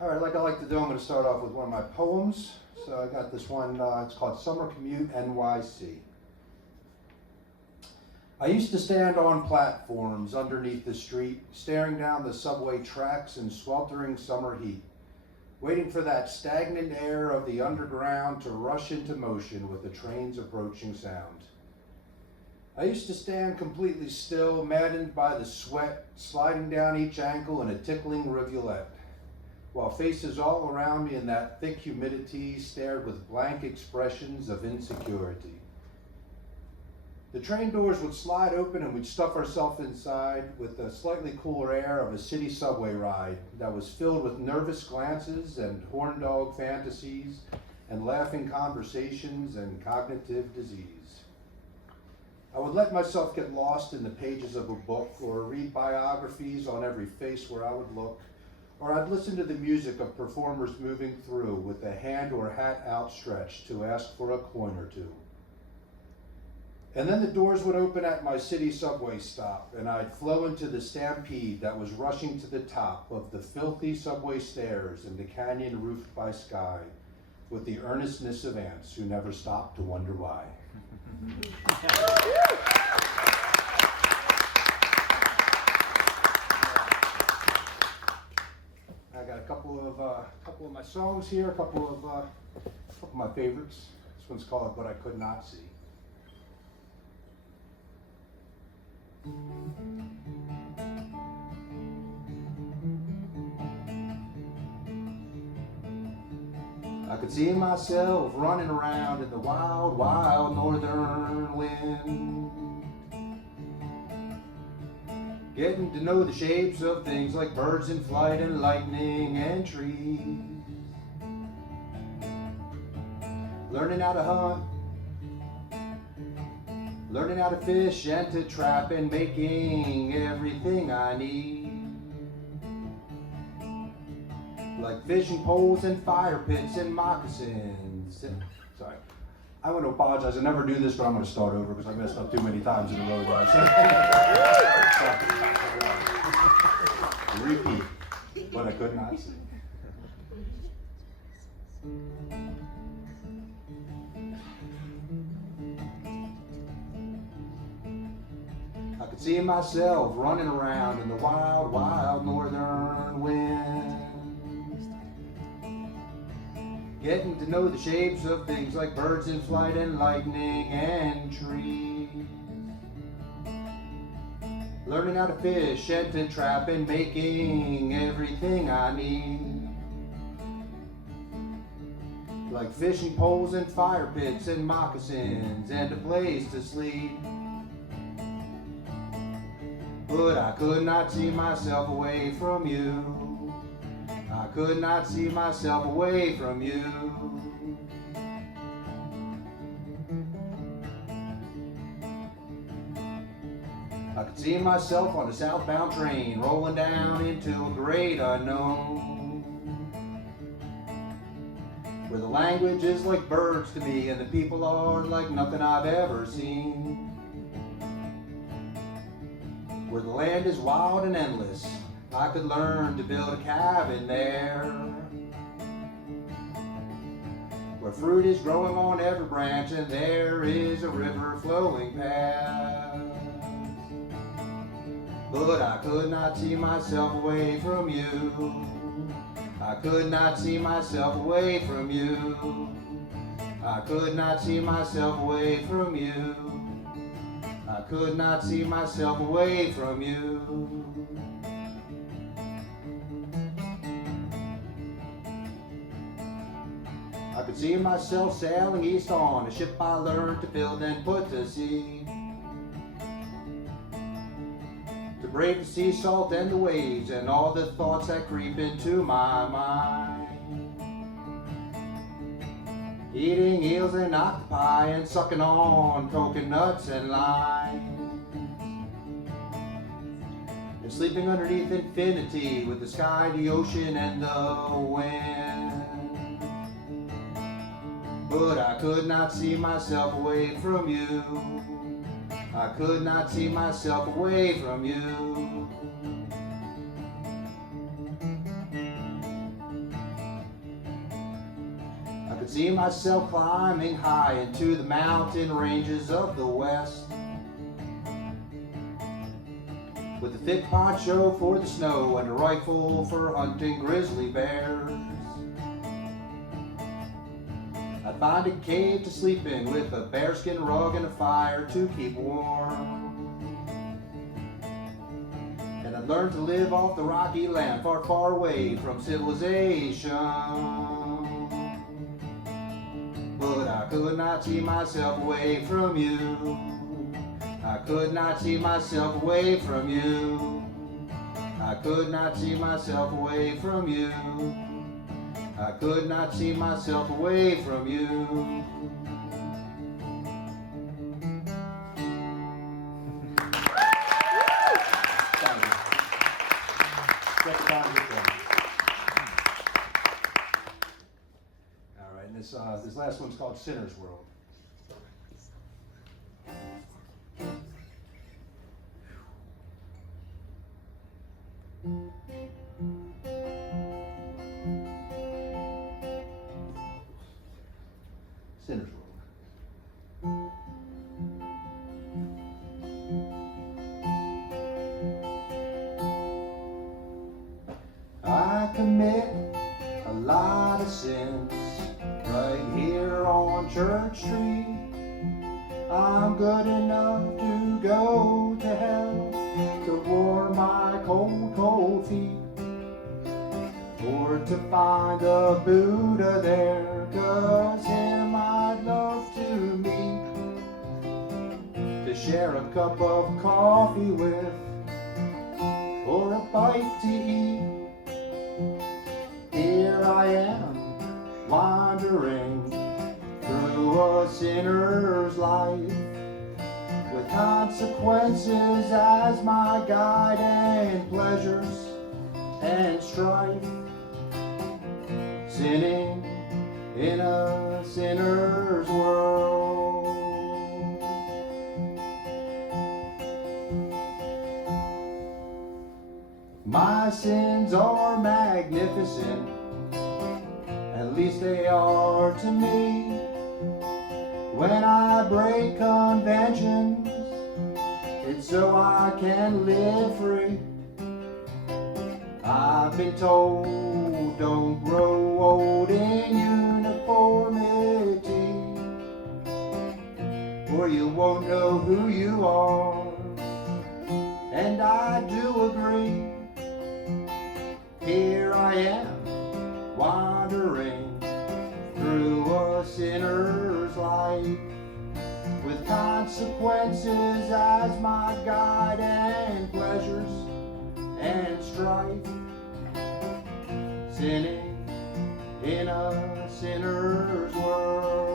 All right, like I like to do, I'm going to start off with one of my poems. So I got this one, it's called Summer Commute NYC. I used to stand on platforms underneath the street, staring down the subway tracks in sweltering summer heat, waiting for that stagnant air of the underground to rush into motion with the train's approaching sound. I used to stand completely still, maddened by the sweat sliding down each ankle in a tickling rivulet, while faces all around me in that thick humidity stared with blank expressions of insecurity. The train doors would slide open and we'd stuff ourselves inside with the slightly cooler air of a city subway ride that was filled with nervous glances and horn dog fantasies and laughing conversations and cognitive disease. I would let myself get lost in the pages of a book or read biographies on every face where I would look, or I'd listen to the music of performers moving through with a hand or hat outstretched to ask for a coin or two. And then the doors would open at my city subway stop, and I'd flow into the stampede that was rushing to the top of the filthy subway stairs and the canyon roofed by sky, with the earnestness of ants who never stop to wonder why. I got a couple of my songs here, a couple of my favorites. This one's called "What I Could Not See." I could see myself running around in the wild, wild northern wind, getting to know the shapes of things like birds in flight and lightning and trees, learning how to hunt, learning how to fish and to trap, and making everything I need. Like fishing poles and fire pits and moccasins. Sorry. I want to apologize. I never do this, but I'm going to start over because I messed up too many times in a row, guys. Repeat. But I could not see. I could see myself running around in the wild, wild northern wind, getting to know the shapes of things like birds in flight and lightning and trees, learning how to fish and to trap, and making everything I need. Like fishing poles and fire pits and moccasins and a place to sleep. But I could not see myself away from you. I could not see myself away from you. I could see myself on a southbound train rolling down into a great unknown, where the language is like birds to me and the people are like nothing I've ever seen, where the land is wild and endless. I could learn to build a cabin there, where fruit is growing on every branch and there is a river flowing past. But I could not see myself away from you. I could not see myself away from you. I could not see myself away from you. I could not see myself away from you. I could see myself sailing east on a ship I learned to build and put to sea, to brave the sea salt and the waves and all the thoughts that creep into my mind, eating eels and octopi and sucking on coconuts and limes, and sleeping underneath infinity with the sky, the ocean, and the wind. But I could not see myself away from you. I could not see myself away from you. could see myself climbing high into the mountain ranges of the west, with a thick poncho for the snow and a rifle for hunting grizzly bears. I'd find a cave to sleep in with a bearskin rug and a fire to keep warm. And I'd learn to live off the rocky land far, far away from civilization. But I could not see myself away from you. I could not see myself away from you. I could not see myself away from you. I could not see myself away from you. All right, and this last one's called Sinner's World. Sinner's World. I commit a lot of sins right here on Church Street. I'm good enough to go to hell to warm my cold, cold feet, or to find a Buddha there, 'cause him I'd love to meet, to share a cup of coffee with, or a bite to eat. Here I am, wandering through a sinner's life, with consequences as my guide and pleasures and strife, sinning in a sinner's world. My sins are magnificent, at least they are to me. When I break conventions, it's so I can live free. I've been told don't grow old in uniformity, or you won't know who you are, and I do agree. Here I am, wandering through a sinner's life, with consequences as my guide and pleasures and strife, sinning in a sinner's world.